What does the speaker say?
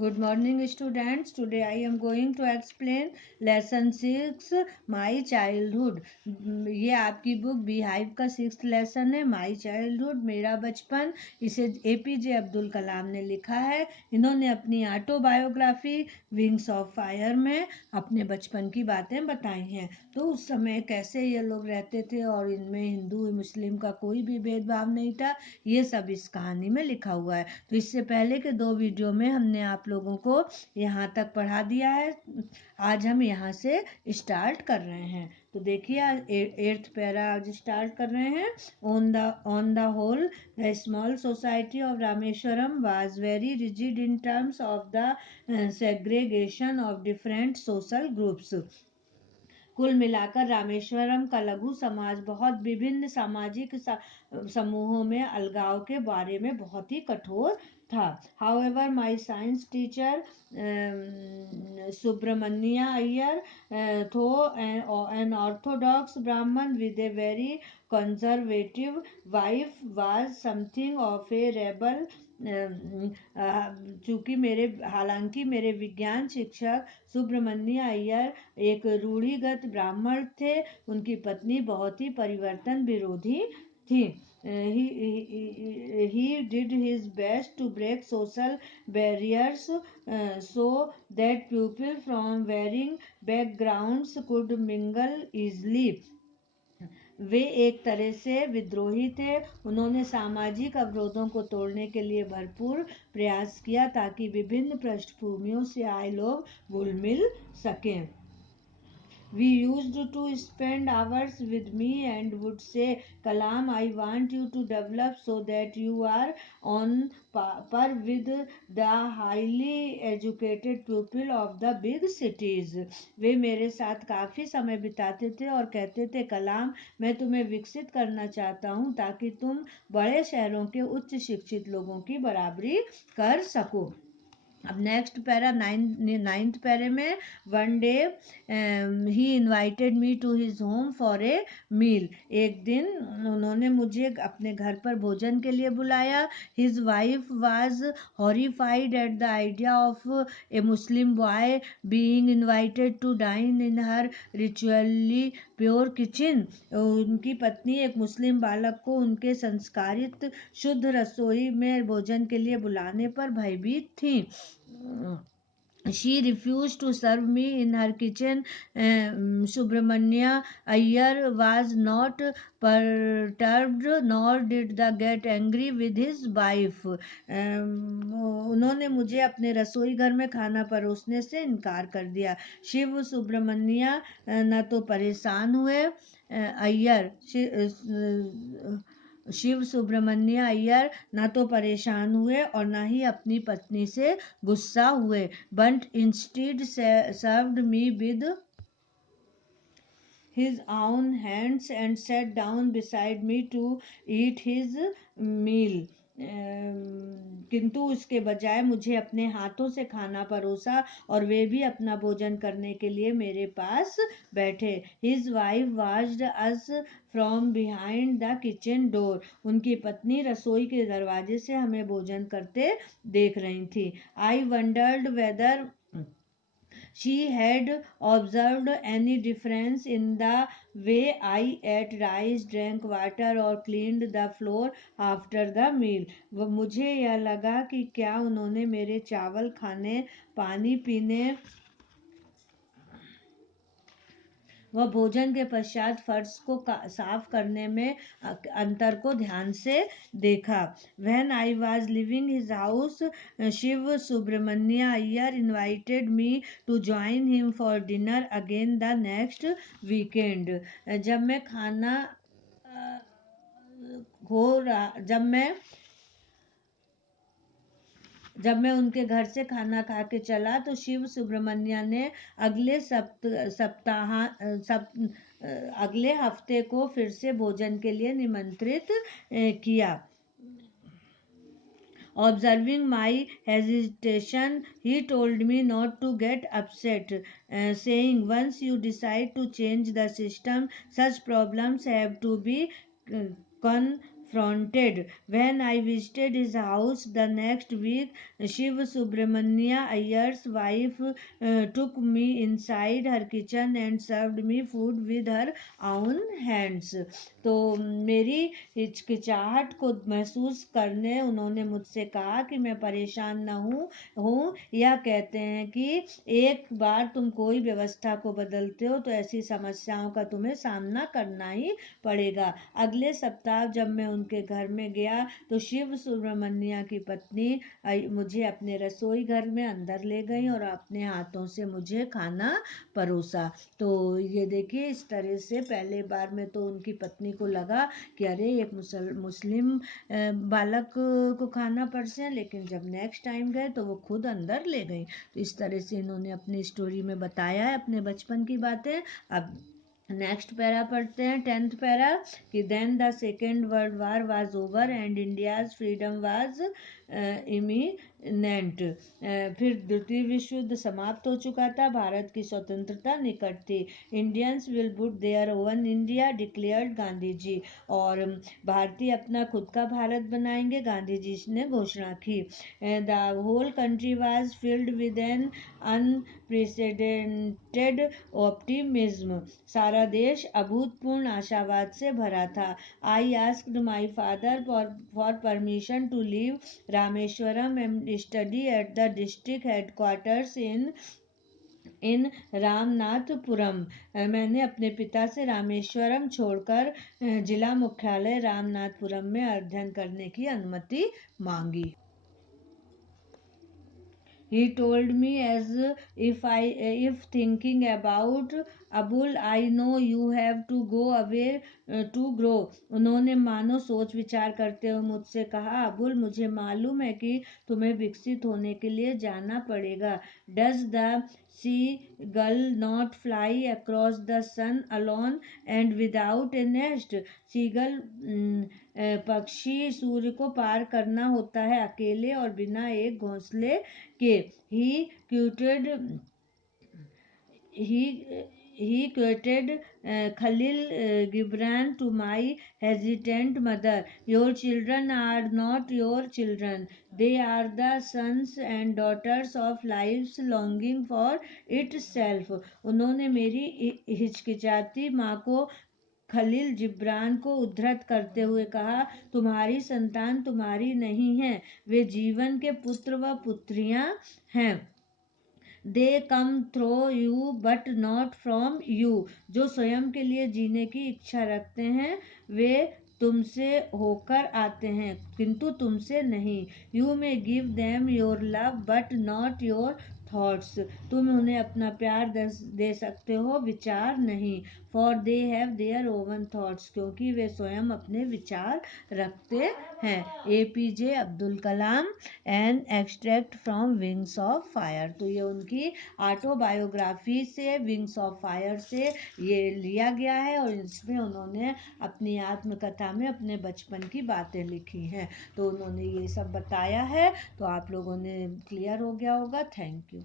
Good morning, students. Today I am going to explain lesson 6 My Childhood. ये आपकी book beehive का 6th lesson है, my childhood, मेरा बचपन. इसे APJ अब्दुल कलाम ने लिखा है. इन्होंने अपनी ऑटोबायोग्राफी विंग्स ऑफ फायर में अपने बचपन की बातें बताई हैं. तो उस समय कैसे ये लोग रहते थे और इनमें हिंदू मुस्लिम का कोई भी भेदभाव नहीं था, ये सब इस कहानी में लिखा हुआ है. तो इससे पहले के 2 वीडियो में हमने आप लोगों को यहाँ तक पढ़ा दिया है. आज हम यहाँ से स्टार्ट कर रहे हैं. तो देखिए 8th पैरा आज स्टार्ट कर रहे हैं. On the whole the small society of Rameswaram was very rigid in terms of the segregation of different social groups. कुल मिलाकर रामेश्वरम का लघु समाज बहुत विभिन्न सामाजिक समूहों में अलगाव के बारे में बहुत ही कठोर था. However, my science teacher Subramania Iyer, though an orthodox Brahman with a very conservative wife, was something of a rebel. चूंकि हालांकि मेरे विज्ञान शिक्षक सुब्रमण्य अय्यर एक रूढ़िगत ब्राह्मण थे, उनकी पत्नी बहुत ही परिवर्तन विरोधी थी. He did his best to break social barriers so that people from varying backgrounds could mingle easily. वे एक तरह से विद्रोही थे. उन्होंने सामाजिक अवरोधों को तोड़ने के लिए भरपूर प्रयास किया ताकि विभिन्न पृष्ठभूमियों से आए लोग घुल मिल सकें. We used to spend hours with me and would say, Kalam, I want you to develop so that you are on par with the highly educated people of the big cities. वे मेरे साथ काफ़ी समय बिताते थे और कहते थे, कलाम, मैं तुम्हें विकसित करना चाहता हूँ ताकि तुम बड़े शहरों के उच्च शिक्षित लोगों की बराबरी कर सको. अब नेक्स्ट पैरा 9th पैरे में वन डे ही invited me to his home for a meal. एक दिन उन्होंने मुझे अपने घर पर भोजन के लिए बुलाया. His wife was horrified at the idea of a Muslim boy being invited to dine in her ritually pure kitchen. उनकी पत्नी एक मुस्लिम बालक को उनके संस्कारित शुद्ध रसोई में भोजन के लिए बुलाने पर भयभीत थी. She refused to serve me in her kitchen. Subramanya Iyer was not perturbed, nor did the get angry with his wife. उन्होंने मुझे अपने रसोई घर में खाना परोसने से इनकार कर दिया. शिव सुब्रमण्या न तो परेशान हुए. अय्यर शिव सुब्रमण्य अय्यर न तो परेशान हुए और न ही अपनी पत्नी से गुस्सा हुए. But instead served me with his own hands and sat down beside me to eat his meal. किंतु उसके बजाय मुझे अपने हाथों से खाना परोसा और वे भी अपना भोजन करने के लिए मेरे पास बैठे. His wife watched us from behind the kitchen door. उनकी पत्नी रसोई के दरवाजे से हमें भोजन करते देख रही थी. I wondered whether she had observed any difference in the way I ate rice, drank water or cleaned the floor after the meal. मुझे यह लगा कि क्या उन्होंने मेरे चावल खाने, पानी पीने वह भोजन के पश्चात फर्श को साफ करने में अंतर को ध्यान से देखा. When I was leaving his house, Shiv Subramanya Iyer invited me to join him for dinner again the next weekend. जब मैं खाना हो रहा जब मैं उनके घर से खाना खा के चला तो शिव सुब्रमण्य ने अगले हफ्ते को फिर से भोजन के लिए निमंत्रित किया. Observing my hesitation, he told me not to get upset, saying, once you decide to change the system, such problems have to be confronted. When I visited his house the next week, Shiv Subramania Iyer's wife took me inside her kitchen and served me food with her own hands. तो मेरी हिचकिचाहट को महसूस करने उन्होंने मुझसे कहा कि मैं परेशान न हूँ। यह कहते हैं कि एक बार तुम कोई व्यवस्था को बदलते हो तो ऐसी समस्याओं का तुम्हें सामना करना ही पड़ेगा। अगले सप्ताह जब मैं उनके घर में गया तो शिव सुब्रमण्या की पत्नी मुझे अपने रसोई घर में अंदर ले गई और अपने हाथों से मुझे खाना परोसा। तो ये देखिए, इस तरह से पहले बार में तो उनकी पत्नी को लगा कि अरे एक मुस्लिम बालक को खाना परसे, लेकिन जब नेक्स्ट टाइम गए तो वो खुद अंदर ले गई। तो इस तरह से इन्होंने अपनी स्टोरी में बताया है अपने बचपन की बातें। अब नेक्स्ट पैरा पढ़ते हैं, 10th पैरा, कि then the second world war was over and India's freedom was imminent. फिर द्वितीय विश्व युद्ध समाप्त हो चुका था, भारत की स्वतंत्रता निकट थी। Indians will build their own India declared Gandhi ji. और भारतीय अपना खुद का भारत बनाएंगे, गांधी जी ने घोषणा की। The whole country was filled with an unprecedented optimism. सारा देश अभूतपूर्ण आशावाद से भरा था। I asked my father for permission to leave Rameswaram and study at the district headquarters in Ramanathapuram. मैंने अपने पिता से रामेश्वरम छोड़कर जिला मुख्यालय रामनाथपुरम में अध्ययन करने की अनुमति मांगी। He told me as if thinking about Abul, I know you have to go away to grow. उन्होंने मानो सोच विचार करते हुए मुझसे कहा, अबुल मुझे मालूम है कि तुम्हें विकसित होने के लिए जाना पड़ेगा। Does the seagull not fly across the sun alone and without a nest? Seagull पक्षी सूर्य को पार करना होता है अकेले और बिना एक घोंसले के। He quoted he he quoted Khalil Gibran to my hesitant mother. Your children are not your children. They are the sons and daughters of life's longing for itself. उन्होंने मेरी हिचकिचाती माँ को खलील जिब्रान को उद्धृत करते हुए कहा, तुम्हारी संतान तुम्हारी नहीं है, वे जीवन के पुत्र व पुत्रियां हैं। They come through you but not from you. जो स्वयं के लिए जीने की इच्छा रखते हैं वे तुमसे होकर आते हैं किंतु तुमसे नहीं। You may give them your love but not your thoughts. तुम उन्हें अपना प्यार दे सकते हो, विचार नहीं। For they have their own thoughts, क्योंकि वे स्वयं अपने विचार रखते हैं। APJ Abdul Kalam an extract from wings of fire. तो ये उनकी ऑटोबायोग्राफी से, विंग्स ऑफ फायर से ये लिया गया है और इसमें उन्होंने अपनी आत्मकथा में अपने बचपन की बातें लिखी हैं। तो उन्होंने ये सब बताया है, तो आप लोगों ने क्लियर हो गया होगा। Thank you.